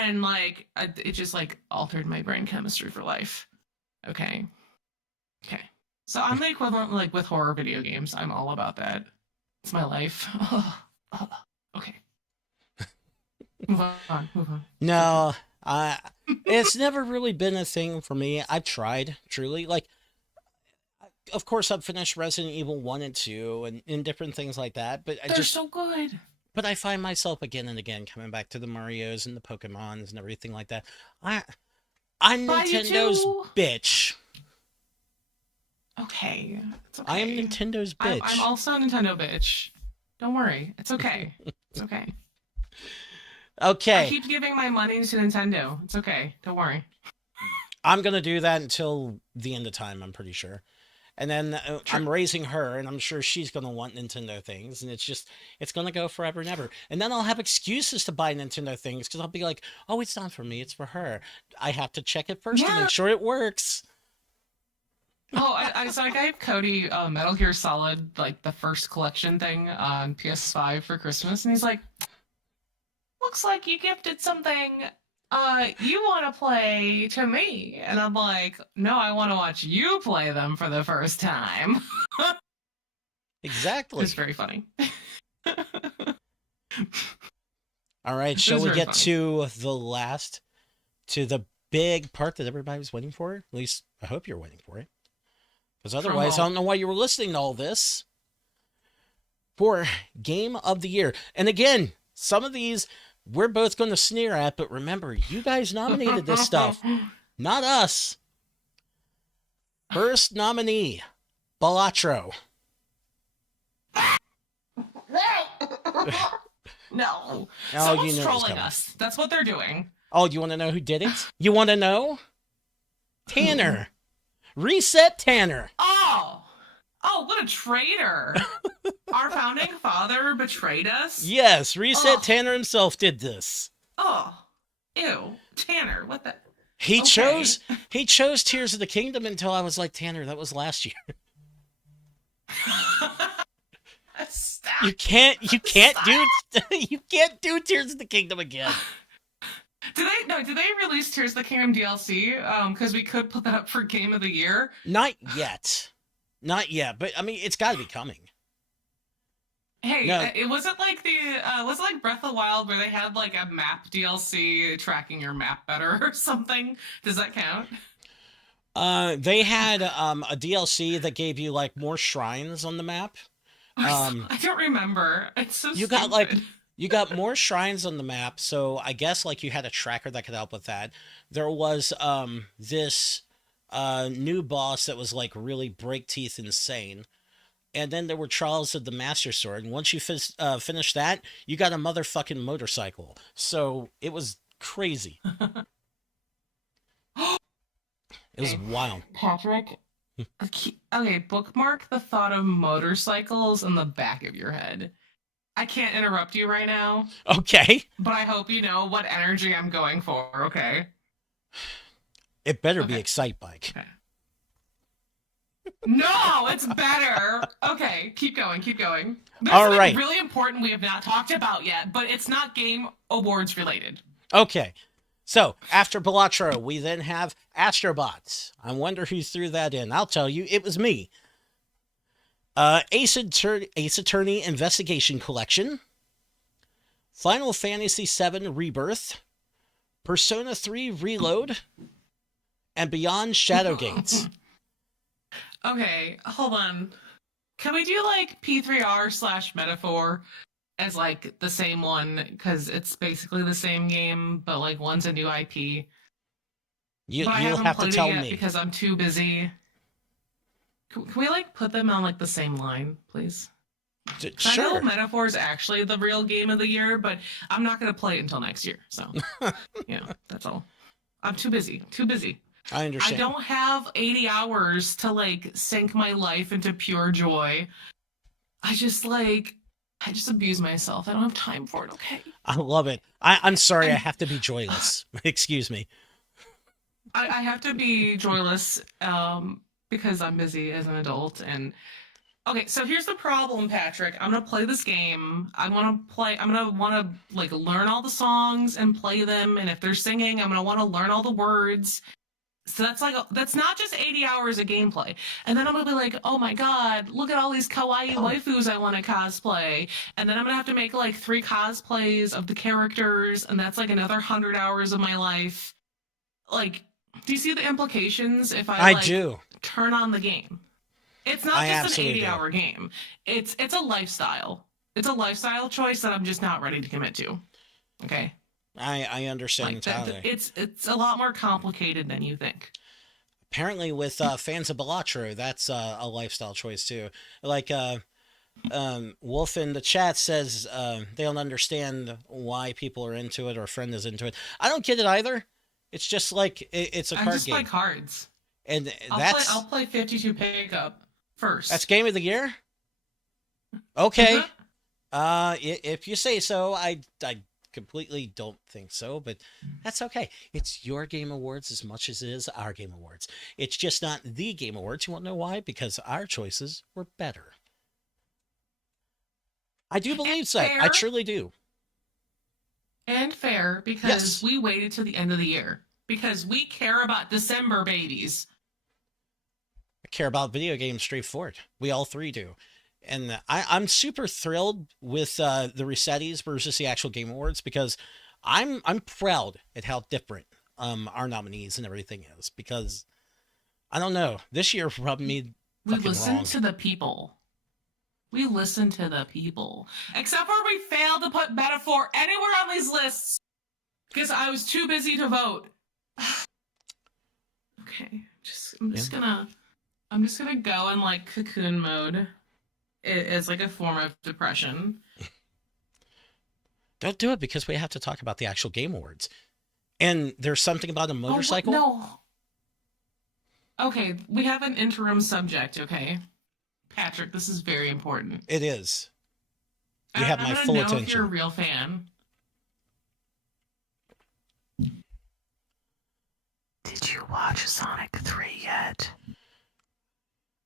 and like it just like altered my brain chemistry for life. Okay. Okay. So I'm the equivalent like with horror video games. I'm all about that. It's my life. Okay. Move on. Move on. No, it's never really been a thing for me. I've tried, truly. Like, of course, I've finished Resident Evil 1 and 2 and different things like that, but They're so good. but I find myself again and again coming back to the Marios and the Pokemons and everything like that. I, I'm Bye, you Nintendo's too. bitch. Okay. It's I am okay. Nintendo's I'm bitch. also a Nintendo bitch. Don't worry. It's okay. It's okay. I Okay, keep giving my money to Nintendo. It's okay. Don't worry. I'm gonna do that until the end of time, I'm pretty sure. And then True. I'm raising her, and I'm sure she's gonna want Nintendo things, and it's gonna go forever and ever. And then I'll have excuses to buy Nintendo things because I'll be like, oh, it's not for me, it's for her. I have to check it first to make Yeah. sure it works. Oh, so I gave Cody Metal Gear Solid, like the first collection thing on PS5 for Christmas, and he's like, "Looks like you gifted something you want to play to me." And I'm like, "No, I want to watch you play them for the first time." It was Exactly. very funny. It All right, shall was we very get funny. to the big part that everybody was waiting for? At least I hope you're waiting for it. Because Drum otherwise, I roll. don't know why you were listening to all this. For Game of the Year. And again, some of these we're both going to sneer at, but remember, you guys nominated this stuff, not us. First nominee, Balatro. No. Oh, you Someone's knew it was trolling coming. us. That's what they're doing. Oh, do you want to know who did it? You want to know? Who? Tanner. Reset Tanner. Oh! Oh, what a traitor! Our founding father betrayed us? Yes, Reset Oh, Tanner himself did this. oh. Ew. Tanner, what the? He Okay. chose he chose Tears of the Kingdom until I was like, Tanner, that was last year. Stop. You can't Stop. do you can't do Tears of the Kingdom again. Did they release Tears of the Kingdom DLC? Because we could put that up for Game of the Year. Not yet. Not yet, but I mean it's got to be coming. Hey, No, it wasn't like the was it like Breath of the Wild where they had like a map DLC tracking your map better or something? Does that count? they had a DLC that gave you like more shrines on the map. Um I don't remember. It's so you got like stupid. you got more shrines on the map, so I guess like you had a tracker that could help with that. There was this new boss that was like really break teeth insane. And then there were Trials of the Master Sword. And once you finish that, you got a motherfucking motorcycle. So it was crazy. It was Okay, wild. Patrick. Okay, bookmark the thought of motorcycles in the back of your head. I can't interrupt you right now, Okay. but I hope you know what energy I'm going for, okay? It better be Okay. Excite Bike. Okay. No, it's better. Okay, keep going, keep going. There's All something right. really important we have not talked about yet, but it's not game awards related. Okay. So after Balatro, we then have Astrobots. I wonder who threw that in. I'll tell you, it was me. Ace Attorney Investigation Collection, Final Fantasy VII Rebirth, Persona 3 Reload, and Beyond Shadowgates. Okay, hold on. Can we do like P3R slash metaphor as like the same one? Because it's basically the same game, but like one's a new IP. But I You'll haven't have to played it tell yet me. because I'm too busy. Can we like put them on like the same line, please? 'Cause I know Sure. Metaphor is actually the real game of the year, but I'm not going to play it until next year. So, that's all. I'm too busy. Too busy. I I understand. don't have 80 hours to like sink my life into pure joy. I just abuse myself. I don't have time for it, okay? I love it. I'm sorry I And have to be joyless. Excuse me. I have to be joyless because I'm busy as an adult. And Okay, so here's the problem, Patrick. I'm gonna play this game. I'm gonna wanna like learn all the songs and play them, and if they're singing, I'm gonna wanna learn all the words. So that's not just 80 hours of gameplay. And then I'm gonna be like, oh my god, look at all these kawaii waifus I want to cosplay. And then I'm gonna have to make like 3 cosplays of the characters, and that's like another 100 hours of my life. Like, do you see the implications if I like do. turn on the game? It's not I just an absolutely 80-hour game. It's a lifestyle. It's a lifestyle choice that I'm just not ready to commit to. Okay. I understand Like entirely. it's a lot more complicated than you think. Apparently, with fans of Balatro, that's a lifestyle choice too. Like Wolf in the chat says they don't understand why people are into it or a friend is into it. I don't get it either. It's just like it's a I card just play game, cards. and I'll play 52 pickup first. that's game of the year. Okay, Uh-huh. if you say so, I completely don't think so, but that's okay. It's your Game Awards as much as it is our Game Awards. It's just not the Game Awards. You want to know why? Because our choices were better. I do believe that. I Fair. truly do. And fair because Yes. we waited till the end of the year because we care about December babies. I care about video games straightforward. We all three do. And I'm super thrilled with the Resetties versus the actual Game Awards because I'm proud at how different our nominees and everything is because I don't know, this year rubbed me We fucking listened wrong. to the people. We listened to the people. Except for we failed to put Metaphor anywhere on these lists because I was too busy to vote. Okay, I'm just gonna go in like cocoon mode. It's like a form of depression. Don't do it because we have to talk about the actual Game Awards. And there's something about a motorcycle. No. Okay, we have an interim subject, okay? Patrick, this is very important. It is. You have my I full know if you're a attention. real fan. Did you watch Sonic 3 yet?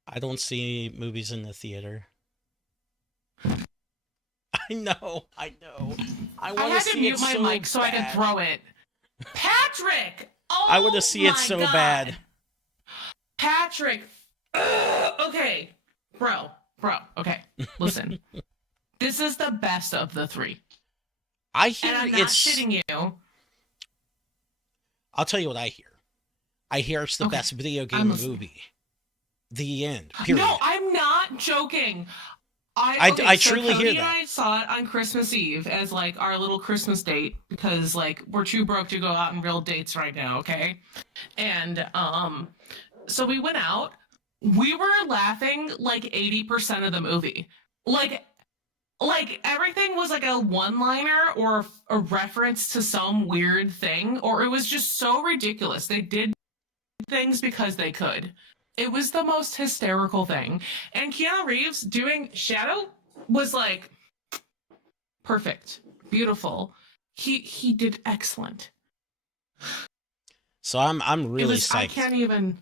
I don't see movies in the theater. I know. I I want had to to see mute it my so mic so I could bad. throw it. Patrick! Oh, I want to see it my so God. bad. Patrick! Okay. Bro. Okay. Listen. This is the best of the 3. I hear And I'm not it's. shitting you. I'll tell you what I hear. I hear it's the Okay, best video I'm game listening. movie. The end. Period. No, I'm not joking. I so truly Cody hear and that. I saw it on Christmas Eve as like our little Christmas date because like we're too broke to go out on real dates right now, okay? And so we went out. We were laughing like 80% of the movie. Like everything was like a one-liner or a reference to some weird thing, or it was just so ridiculous. They did things because they could. It was the most hysterical thing. And Keanu Reeves doing Shadow was like perfect, beautiful. He did excellent. So I'm really psyched. I can't even.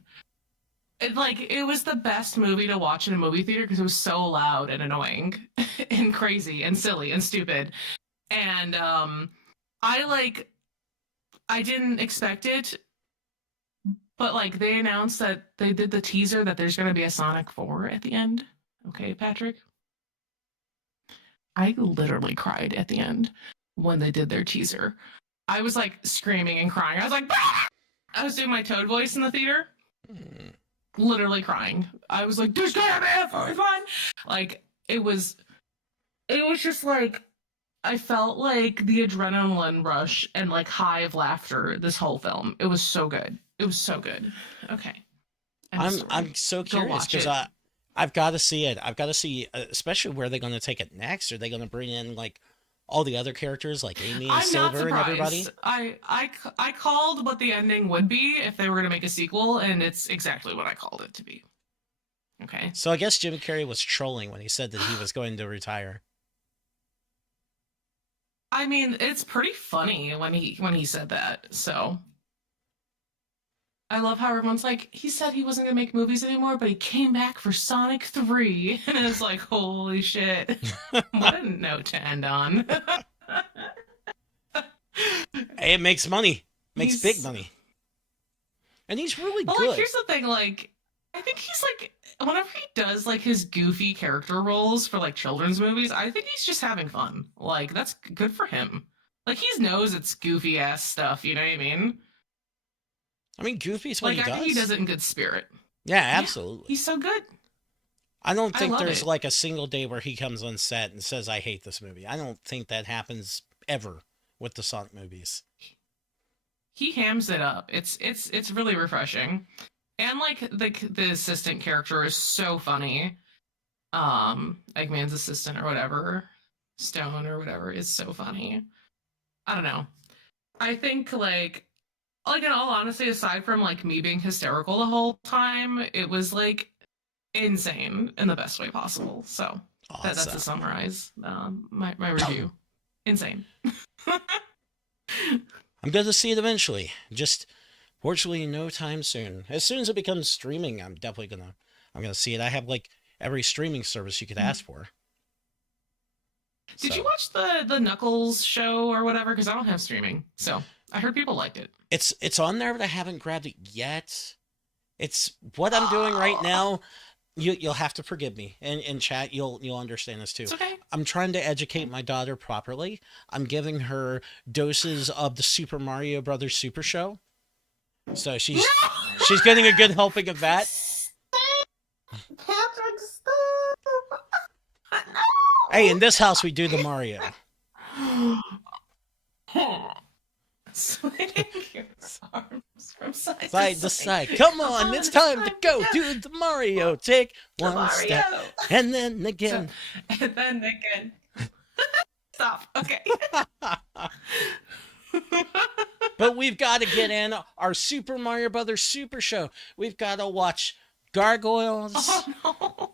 It was the best movie to watch in a movie theater because it was so loud and annoying and crazy and silly and stupid. And I didn't expect it, but like they announced that they did the teaser that there's going to be a Sonic 4 at the end. Okay, Patrick? I literally cried at the end when they did their teaser. I was like screaming and crying. I was like, "Ah!" I was doing my Toad voice in the theater. Literally crying. I was like, "There's gonna be a 41!" Like it was just like I felt like the adrenaline rush and like high of laughter this whole film. It was so good. It was so good. Okay. I'm so curious watch because it. I've got to see it. I've got to see, especially where they're going to take it next. Are they going to bring in like all the other characters like Amy and I'm not Silver and surprised. everybody? I called what the ending would be if they were going to make a sequel, and it's exactly what I called it to be. Okay. So I guess Jim Carrey was trolling when he said that he was going to retire. I mean, it's pretty funny when he said that. So I love how everyone's like, he said he wasn't gonna make movies anymore, but he came back for Sonic 3. And it's like, holy shit. What a note to end on. Hey, it makes money. Makes big He's money. And he's really But like, good. here's the thing, like, I think he's like, whenever he does like his goofy character roles for like children's movies, I think he's just having fun. Like, that's good for him. Like, he knows it's goofy ass stuff, you know what I mean? I mean, Goofy's what Like, he I think he does. does it in good spirit. Yeah, Yeah, absolutely. he's so good. I don't I think love there's it. like a single day where he comes on set and says, I hate this movie. I don't think that happens ever with the Sonic movies. He hams it up. It's really refreshing. And like the assistant character is so funny. Eggman's assistant or whatever, Stone or whatever, is so funny. I don't know. I think like in all honesty, aside from like me being hysterical the whole time, it was like insane in the best way possible. So that's to Awesome. summarize my review. Insane. I'm going to see it eventually. Just fortunately no time soon. As soon as it becomes streaming, I'm gonna see it. I have like every streaming service you could ask for. Did you So watch the Knuckles show or whatever? Because I don't have streaming, so I heard people liked it. it's on there, but I haven't grabbed it yet. It's what I'm doing right Oh, now. You'll have to forgive me. And in chat you'll understand this too. it's okay. I'm trying to educate my daughter properly. I'm giving her doses of the Super Mario Brothers Super Show. So she's getting a good helping of that. Patrick, stop! Hey, in this house we do the Mario. No. Swinging his arms from side Side to side. Come on, it's time to go do the Mario. Take one step Mario. and then So, again. and then again. Stop. Okay. But we've got to get in our Super Mario Brothers Super Show. We've got to watch Gargoyles. Oh no.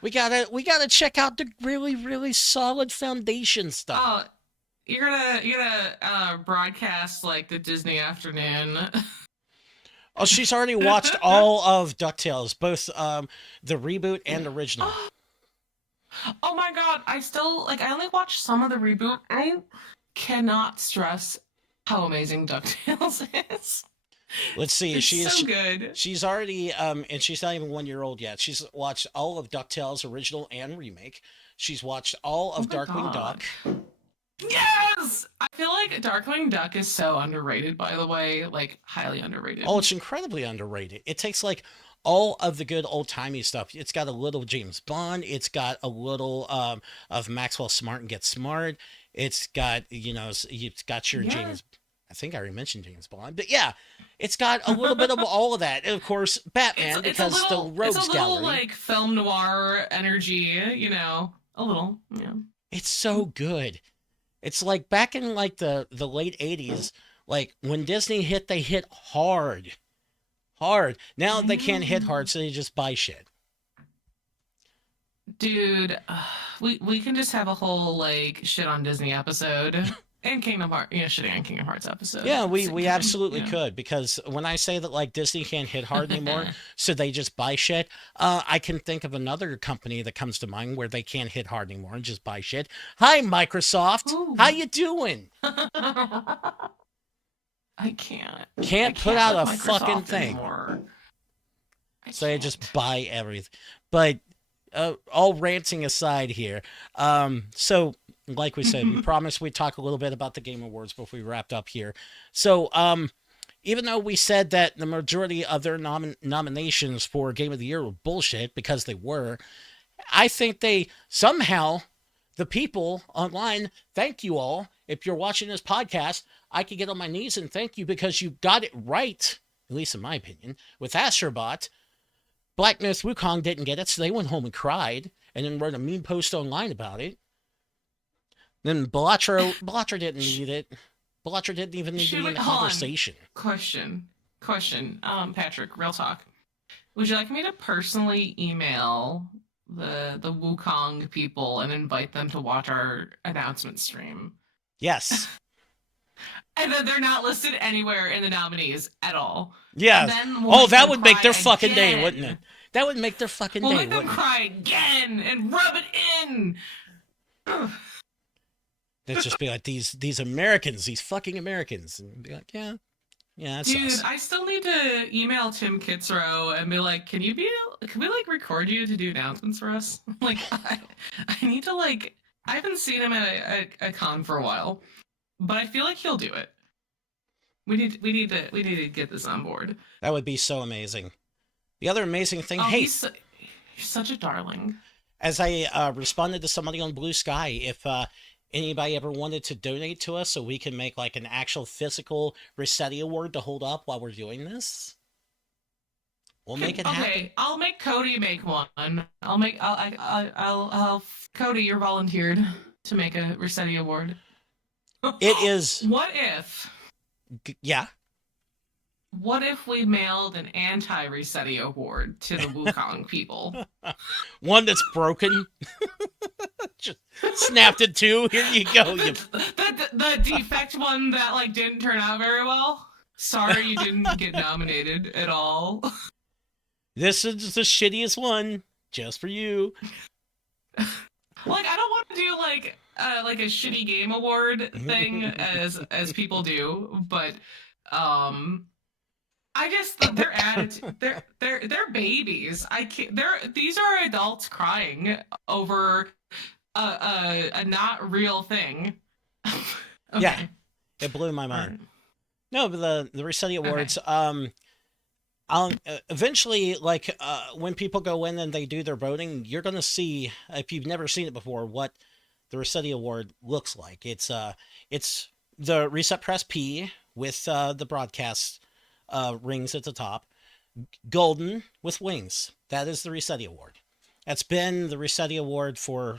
We gotta check out the really, really solid foundation stuff. Oh, you're gonna broadcast like the Disney afternoon. Oh, she's already watched all of DuckTales, both the reboot and original. Oh my god, I only watched some of the reboot. I cannot stress how amazing DuckTales is. Let's see, It's so good. she's already and she's not even 1 year old yet. She's watched all of DuckTales original and remake. She's watched all Oh of my Darkwing god. Duck. Yes! I feel like Darkwing Duck is so underrated, by the way. Like, highly underrated. Oh, it's incredibly underrated. It takes like all of the good old timey stuff. It's got a little James Bond. It's got a little of Maxwell Smart and Get Smart. It's got it's got your Yeah. James. I think I already mentioned James Bond, but yeah, it's got a little bit of all of that, and of course Batman It's because the it's Rogues a little Gallery. like film noir energy, a little, yeah. It's so good. It's like back in like the late '80s, like when Disney hit, they hit hard, hard. Now I they can't hit know. hard, so they just buy shit. Dude, we can just have a whole like shit on Disney episode and Kingdom Hearts, shitting on Kingdom Hearts episode Yeah, at the we same we time, absolutely could because when I say that like Disney can't hit hard anymore, so they just buy shit. I can think of another company that comes to mind where they can't hit hard anymore and just buy shit. Hi, Microsoft. How Ooh. you doing? I can't. I Can't put can't out with a fucking Microsoft thing. anymore. I So they can't. just buy everything. But all ranting aside here, so like we said, we promised we'd talk a little bit about the Game Awards before we wrapped up here. So even though we said that the majority of their nominations for Game of the Year were bullshit because they were, I think they somehow, the people online, thank you all. If you're watching this podcast, I could get on my knees and thank you because you got it right, at least in my opinion, with Astrobot. Black Myth Wukong didn't get it, so they went home and cried and then wrote a mean post online about it. Then Balatro didn't need it. Balatro didn't even need to be in the Hold on. conversation. Question. Patrick, real talk. Would you like me to personally email the Wukong people and invite them to watch our announcement stream? Yes. And then they're not listed anywhere in the nominees at all. And Yeah. then we'll Oh, make that them would make cry their fucking day, wouldn't it? again. That would make their fucking We'll day, make them wouldn't it? cry again and rub it in. They'd just be like these Americans, these fucking Americans, and be like, yeah, yeah, that's Dude, us. I still need to email Tim Kitzrow and be like, can we like record you to do announcements for us? Like, I need to like, I haven't seen him at a con for a while, but I feel like he'll do it. We need to get this on board. That would be so amazing. The other amazing thing, Oh, hey, he's such a darling. as I responded to somebody on Blue Sky, if anybody ever wanted to donate to us so we can make like an actual physical Rossetti Award to hold up while we're doing this, we'll make it happen. Okay, I'll make Cody make one. I'll Cody, you're volunteered to make a Rossetti Award. It is, What if? yeah. What if we mailed an anti-Rossetti Award to the Wukong people? One that's broken. Just snapped in two. Here you go. You... The defect one that like didn't turn out very well. Sorry, you didn't get nominated at all. This is the shittiest one, just for you. Like, I don't want to do like a shitty game award thing as people do, but I guess their attitude, they're babies. I can't. These are adults crying over a not real thing. Okay. Yeah, it blew my mind. Alright. No, but the Rossetti Awards, I'll eventually, like, when people go in and they do their voting, you're gonna see, if you've never seen it before, what the Rossetti Award looks like. It's the Reset Press P with the broadcast rings at the top, golden with wings. That is the Rossetti Award. That's been the Rossetti Award for.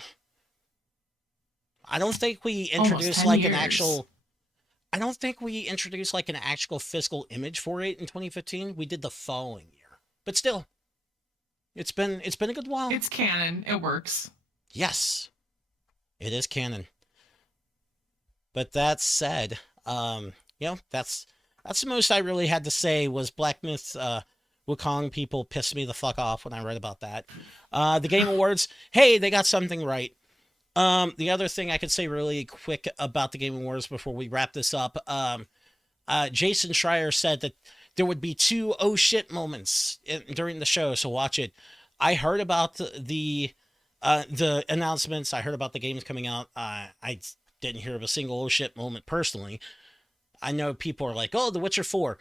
I don't think we Almost introduced 10 like an years. actual. I don't think we introduced like an actual physical image for it in 2015. We did the following year, but still, it's been a good while. It's canon. It works. Yes, it is canon. But that said, that's the most I really had to say was Black Myth Wukong people pissed me the fuck off when I read about that. The Game Awards, hey, they got something right. The other thing I could say really quick about the Game Awards before we wrap this up, Jason Schreier said that there would be two oh shit moments during the show, so watch it. I heard about the announcements. I heard about the games coming out. I didn't hear of a single oh shit moment personally. I know people are like, oh, The Witcher 4.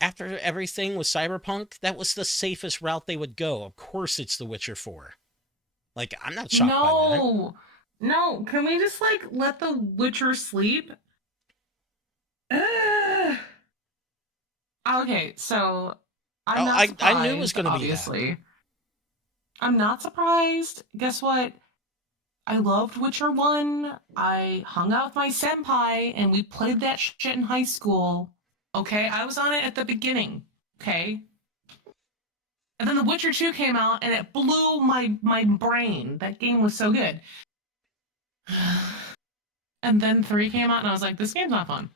After everything with Cyberpunk, that was the safest route they would go. Of course it's The Witcher 4. Like, I'm not shocked by that. No. Can we just like let the Witcher sleep? Ugh. Okay, so I'm not surprised. I knew it was gonna be that. Obviously, I'm not surprised. Guess what? I loved Witcher 1. I hung out with my senpai and we played that shit in high school. Okay? I was on it at the beginning. Okay? And then The Witcher 2 came out and it blew my brain. That game was so good. And then 3 came out and I was like, this game's not fun.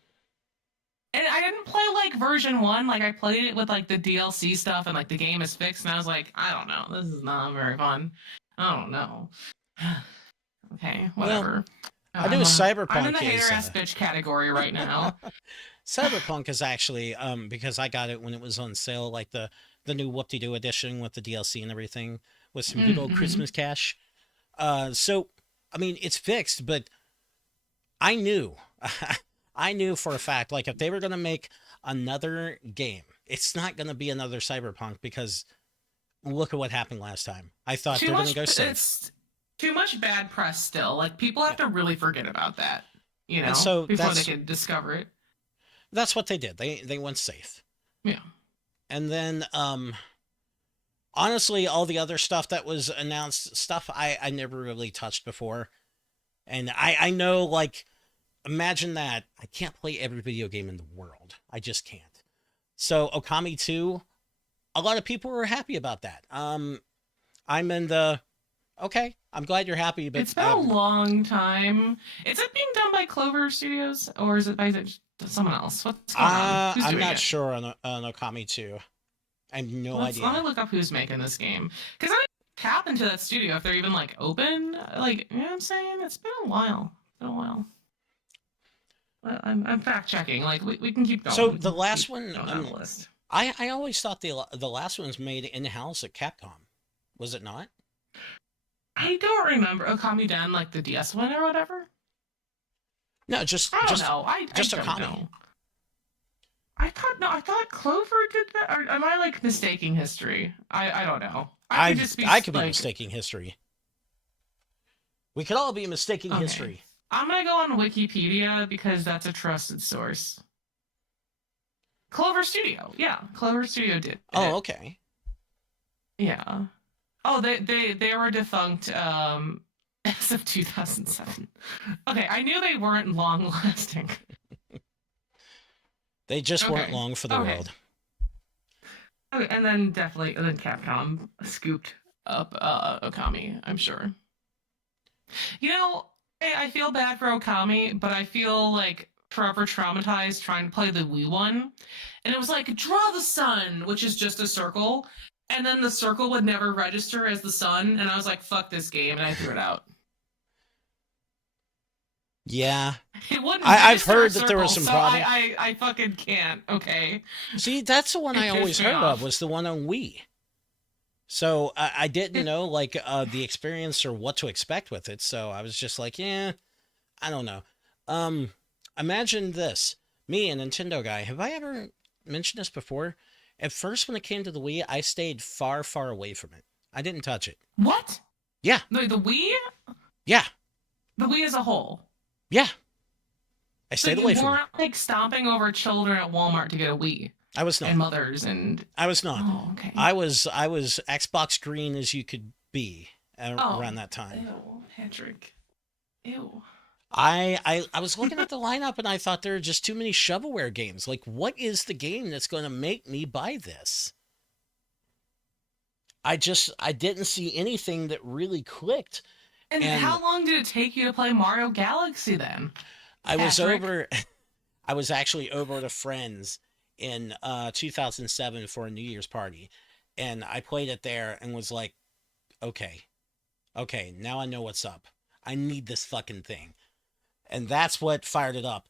And I didn't play like version 1, like I played it with like the DLC stuff and like the game is fixed and I was like, I don't know, this is not very fun. I don't know. Okay, whatever. I knew Cyberpunk I'm in the is, hater ass bitch category right now. Cyberpunk is actually, because I got it when it was on sale, like the new Whoop-De-Doo edition with the DLC and everything, with some good old Christmas cash. So, I mean, it's fixed, but I knew, I knew for a fact, like, if they were going to make another game, it's not going to be another Cyberpunk, because look at what happened last time. I thought they're going to go safe. It's too much bad press still. Like, people have to really forget about that, you know, And so before they can discover it. That's what they did. They went safe. Yeah. And then, honestly, all the other stuff that was announced, stuff I never really touched before. And I know, like, imagine that. I can't play every video game in the world. I just can't. So, Okami 2, a lot of people were happy about that. I'm in the Okay, I'm glad you're happy, but It's been a long time. Is it being done by Clover Studios or is it by someone else? What's going on? Who's I'm doing not it? sure on Okami 2. I have no Let me idea. look up who's making this game because I tap into that studio if they're even like open. Like, you know what I'm saying? It's been a while. It's been a while. I'm fact checking. Like, we can keep going. So We the can last keep one, going down the list. I always thought the last one was made in house at Capcom. Was it not? I don't remember Okami Den, like the DS one or whatever. No, just I don't just know. I just don't Okami. know. I thought Clover did that. Or am I like mistaking history? I don't know. I could just be I could be like, mistaking history. We could all be mistaking okay. history. I'm gonna go on Wikipedia because that's a trusted source. Clover Studio, yeah, Clover Studio did Oh, it. okay. Yeah. Oh, they were defunct as of 2007. Okay, I knew they weren't long lasting. They just weren't Okay. long for the Okay. world. Okay, and then Capcom scooped up Okami, I'm sure. You know, I feel bad for Okami, but I feel like forever traumatized trying to play the Wii one. And it was like, draw the sun, which is just a circle. And then the circle would never register as the sun. And I was like, fuck this game. And I threw it out. Yeah, It wouldn't I've register a heard that there was circle. some So problem. I fucking can't. Okay. See, that's the one It I pissed always me heard of off. was the one on Wii. So I didn't It, know like the experience or what to expect with it. So I was just like, yeah, I don't know. Um, Imagine this: me, a Nintendo guy. Have I ever mentioned this before? At first, when it came to the Wii, I stayed far, far away from it. I didn't touch it. what? Yeah, The Wii? yeah, The Wii as a whole. yeah. I So stayed you away from it. weren't like stomping over children at Walmart to get a Wii I was and not. mothers and I was not. oh okay. I was Xbox green as you could be Oh, around that time. ew, Patrick. Ew. I was looking at the lineup and I thought there are just too many shovelware games. Like, what is the game that's going to make me buy this? I didn't see anything that really clicked. And And how long did it take you to play Mario Galaxy then, I was Patrick? over I was actually over at a friend's in 2007 for a New Year's party, and I played it there and was like, okay, okay, now I know what's up. I need this fucking thing, and that's what fired it up.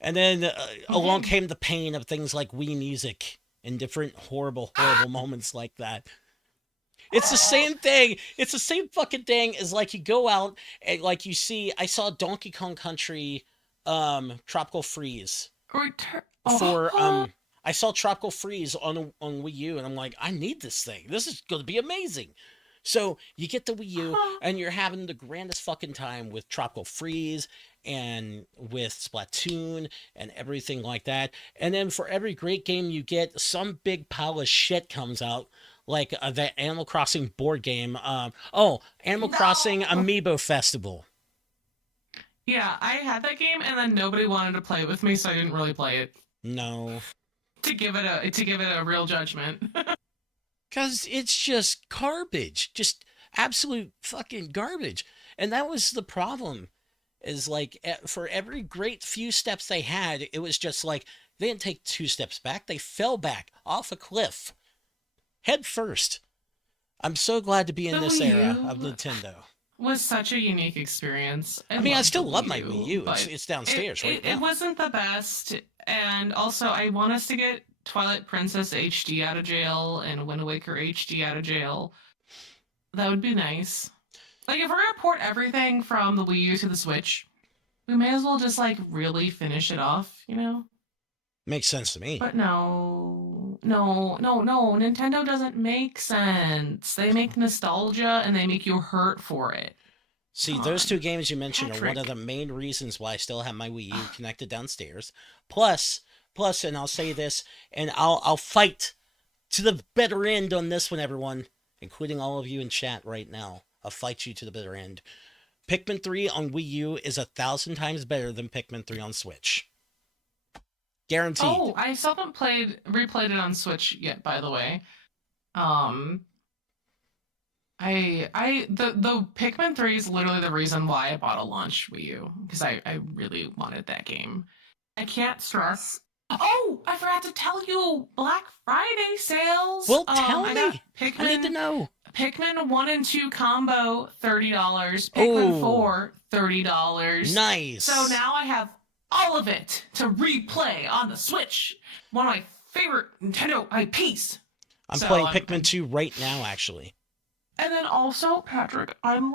And then along Okay. came the pain of things like Wii Music and different horrible, horrible moments like that. It's the same thing. It's the same fucking thing as like you go out and like you see. I saw Donkey Kong Country, Tropical Freeze Return. for Oh, I saw Tropical Freeze on Wii U, and I'm like, I need this thing. This is going to be amazing. So you get the Wii U, and you're having the grandest fucking time with Tropical Freeze and with Splatoon and everything like that. And then for every great game you get, some big pile of shit comes out. Like the Animal Crossing board game. Animal Crossing no. Amiibo Festival. Yeah, I had that game, and then nobody wanted to play it with me, so I didn't really play it No, to give it a real judgment. because it's just garbage. Just absolute fucking garbage. And that was the problem. Is like for every great few steps they had, it was just like they didn't take two steps back. They fell back off a cliff, head first. I'm so glad to be The in this Wii era of U Nintendo. was such a unique experience. I I mean, I love the still love Wii my Wii U, U. It's but it's downstairs right it now. wasn't the best. And also, I want us to get Twilight Princess HD out of jail and Wind Waker HD out of jail. That would be nice. Like, if we're gonna port everything from the Wii U to the Switch, we may as well just like really finish it off, you know? Makes sense to me. But no, no. Nintendo doesn't make sense. They make nostalgia and they make you hurt for it. See, Come those on, two games you mentioned are one of Patrick. the main reasons why I still have my Wii U connected downstairs. Plus, and I'll say this, and I'll fight to the bitter end on this one, everyone, including all of you in chat right now. I'll fight you to the bitter end. Pikmin 3 on Wii U is 1,000 times better than Pikmin 3 on Switch. Guaranteed. Oh, I still haven't replayed it on Switch yet, by the way. Um, The Pikmin 3 is literally the reason why I bought a launch Wii U because I really wanted that game. I can't stress. Oh, I forgot to tell you Black Friday sales. Well, tell I got me. I need to know. Pikmin 1 and 2 combo $30, Pikmin Oh, 4 $30. So nice. now I have all of it to replay on the Switch. One of my favorite Nintendo IPs. I'm So playing Pikmin 2 right now, actually. and then also, Patrick, I'm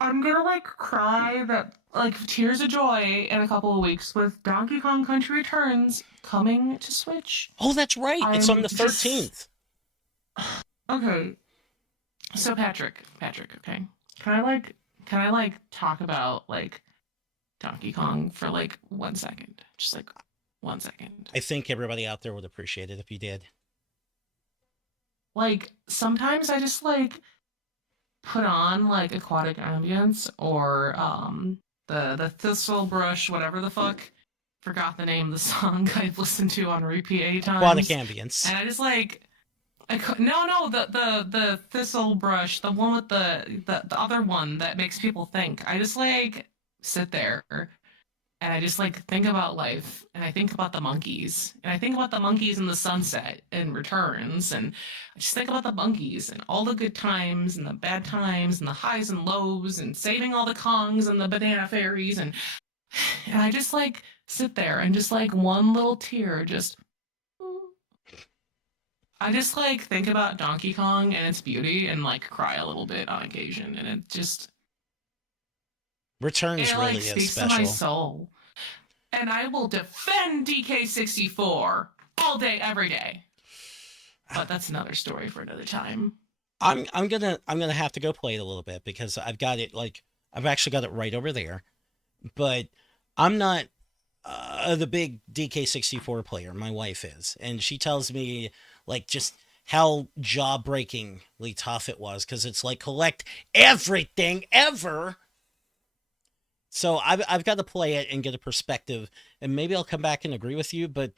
gonna like cry that like tears of joy in a couple of weeks with Donkey Kong Country Returns coming to Switch. Oh, that's right. It's on I'm the just 13th. okay. So Patrick, okay. Can I like talk about like Donkey Kong for like 1 second? Just like 1 second. I think everybody out there would appreciate it if you did. Like sometimes I just like put on like aquatic ambience or the thistle brush, whatever the fuck. Forgot the name of the song I've listened to on repeat 'Aquatic times. ambience. And I just like no, the thistle brush, the one with the other one that makes people think. I just like sit there and I just like think about life and I think about the monkeys and I think about the monkeys in the sunset and returns and I just think about the monkeys and all the good times and the bad times and the highs and lows and saving all the Kongs and the banana fairies and I just like sit there and just like one little tear just I just like think about Donkey Kong and its beauty and like cry a little bit on occasion and Returns it really like is speaks to my special. soul. And I will defend DK64 all day, every day. But that's another story for another time. I'm gonna have to go play it a little bit because I've got it like I've actually got it right over there. But I'm not the big DK64 player. My wife is, and she tells me like just how jaw-breakingly tough it was because it's like collect everything ever. So I've got to play it and get a perspective, and maybe I'll come back and agree with you. But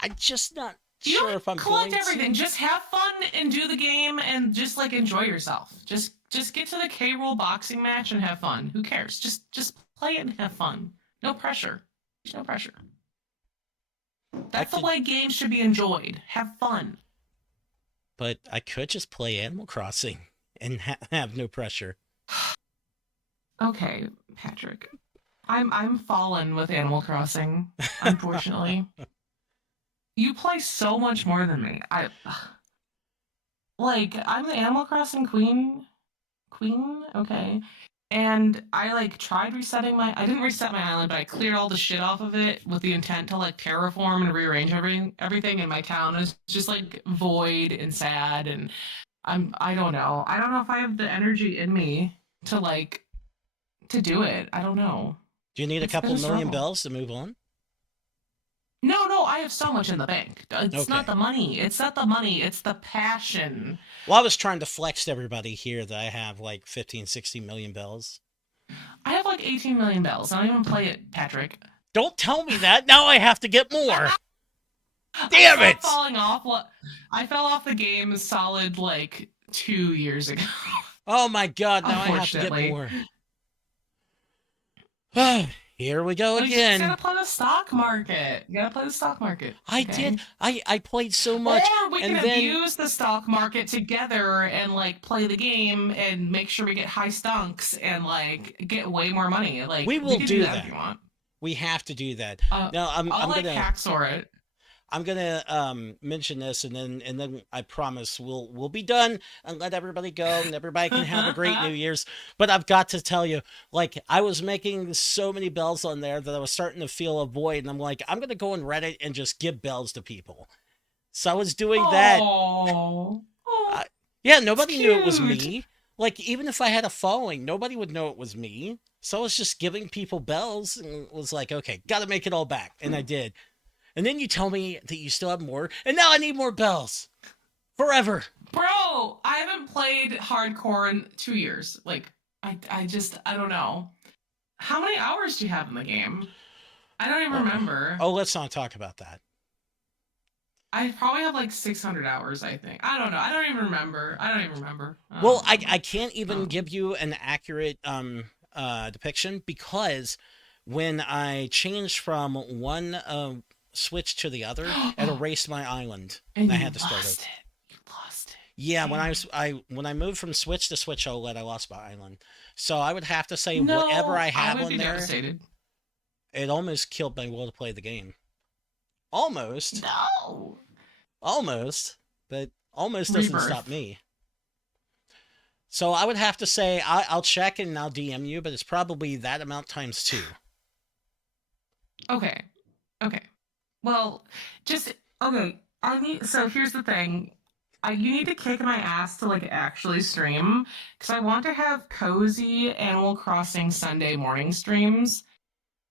I'm just not You sure don't if I'm collect going everything. to. Just have fun and do the game and just like enjoy yourself. Just get to the K Rool boxing match and have fun. Who cares? Just play it and have fun. No pressure. There's no pressure. I That's the could, way games should be enjoyed. Have fun. but I could just play Animal Crossing and have no pressure. Okay, Patrick. I'm fallen with Animal Crossing, unfortunately. You play so much more than me. I like I'm the Animal Crossing queen, okay. And I like tried resetting my I didn't reset my island, but I cleared all the shit off of it with the intent to like terraform and rearrange everything in my town is just like void and sad and I don't know. I don't know if I have the energy in me to like to do it. I don't know. Do you need a It's been couple a million struggle. bells to move on? No, I have so much in the bank. It's not Okay. the money. It's not the money. It's the passion. Well, I was trying to flex to everybody here that I have like 15, 16 million bells. I have like 18 million bells. I don't even play it, Patrick. Don't tell me that. Now I have to get more. I Damn stopped it. falling off. I fell off the game solid like 2 years ago. Oh my god, now I have to get Unfortunately. more. Here we go Like, you just again. gotta play the stock market. You gotta play the stock market. I Okay. did. I played so much Or we can and then abuse the stock market together and like play the game and make sure we get high stonks and like get way more money. Like we we will can do that if that. you want. We have to do that. Uh, Now I'll I'm like gonna hacksaw it. I'm gonna mention this and then I promise we'll be done and let everybody go and everybody can have a great New Year's. But I've got to tell you, like I was making so many bells on there that I was starting to feel a void, and I'm like, I'm gonna go on Reddit and just give bells to people. So I was doing that. Oh, oh, I, yeah, it's nobody knew it was cute. me. Like even if I had a following, nobody would know it was me. So I was just giving people bells and was like, okay, got to make it all back, and I did. And then you tell me that you still have more, and now I need more bells. Forever. Bro, I haven't played hardcore in 2 years. Like, I don't know. How many hours do you have in the game? I don't even Oh, remember. oh, let's not talk about that. I probably have like 600 hours, I think. I don't know. I don't even remember. I don't even remember. I Well, don't I remember. can't even give you an accurate depiction because when I changed from one switch to the other, it erased my island, and And I you had to start lost it. it. You lost it. Yeah, when Damn I it. was when I moved from Switch to Switch OLED, I lost my island. So I would have to say whatever No, I I have would on be there, devastated. it almost killed my will to play the game. Almost, No. almost, but almost doesn't stop Rebirth. me. So I would have to say I'll check and I'll DM you, but it's probably that amount times two. Okay. Okay. Well, just okay. I need. So here's the thing. You need to kick my ass to like actually stream because I want to have cozy Animal Crossing Sunday morning streams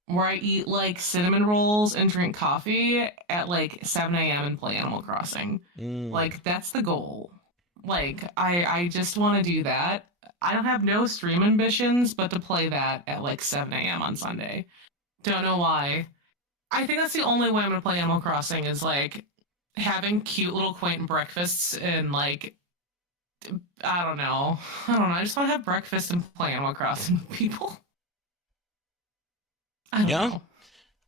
where I eat like cinnamon rolls and drink coffee at like 7 a.m. and play Animal Crossing. Mm. Like that's the goal. Like I just want to do that. I don't have no stream ambitions, but to play that at like 7 a.m. on Sunday. Don't know why. I think that's the only way I'm gonna play Animal Crossing is like having cute little quaint breakfasts and like I don't know. I don't know. I just want to have breakfast and play Animal Crossing with people. I don't Yeah. know.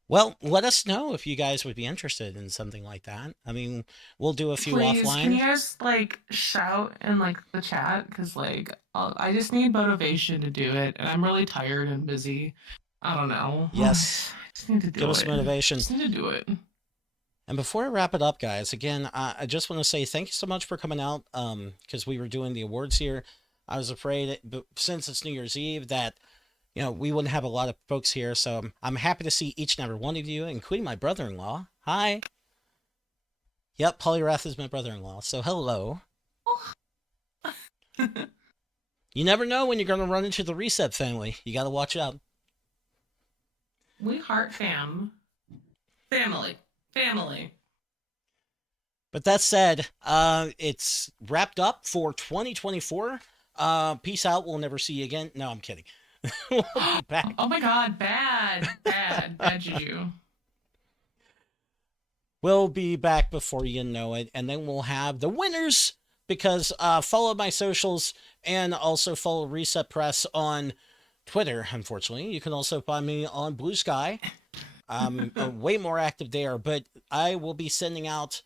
Well, let us know if you guys would be interested in something like that. I mean, we'll do a few Please, can you offline. guys like shout in like the chat? Because like I just need motivation to do it, and I'm really tired and busy. I don't know. I Yes, just need to give do us it. motivation. Just need to do it. And before I wrap it up, guys, again, I just want to say thank you so much for coming out. Because we were doing the awards here, I was afraid, but since it's New Year's Eve, that we wouldn't have a lot of folks here. So I'm happy to see each and every one of you, including my brother-in-law. Hi. Yep, Polyrath is my brother-in-law. So hello. You never know when you're going to run into the Reset family. You got to watch out. We heart family, family. But that said, it's wrapped up for 2024. Peace out. We'll never see you again. No, I'm kidding. We'll be back. Oh my god, bad juju. We'll be back before you know it, and then we'll have the winners. Because follow my socials and also follow Reset Press on Twitter. Unfortunately, you can also find me on Blue Sky. I'm way more active there, but I will be sending out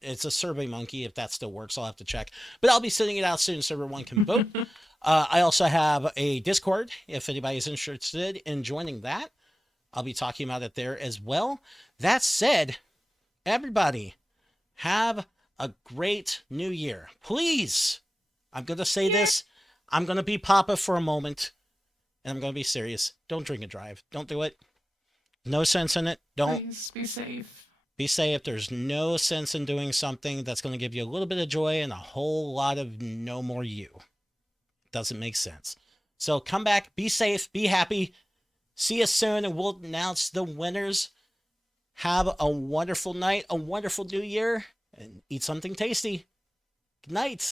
it's a Survey Monkey. If that still works, I'll have to check. But I'll be sending it out soon so everyone can vote. I also have a Discord if anybody's interested in joining that. I'll be talking about it there as well. That said, everybody, have a great new year. Please, I'm going to say this. I'm going to be Papa for a moment, and I'm going to be serious. Don't drink and drive. Don't do it. No sense in it. Don't. Please be safe. Be safe. There's no sense in doing something that's going to give you a little bit of joy and a whole lot of no more you. Doesn't make sense. So come back, be safe, be happy. See you soon, and we'll announce the winners. Have a wonderful night, a wonderful new year, and eat something tasty. Good night.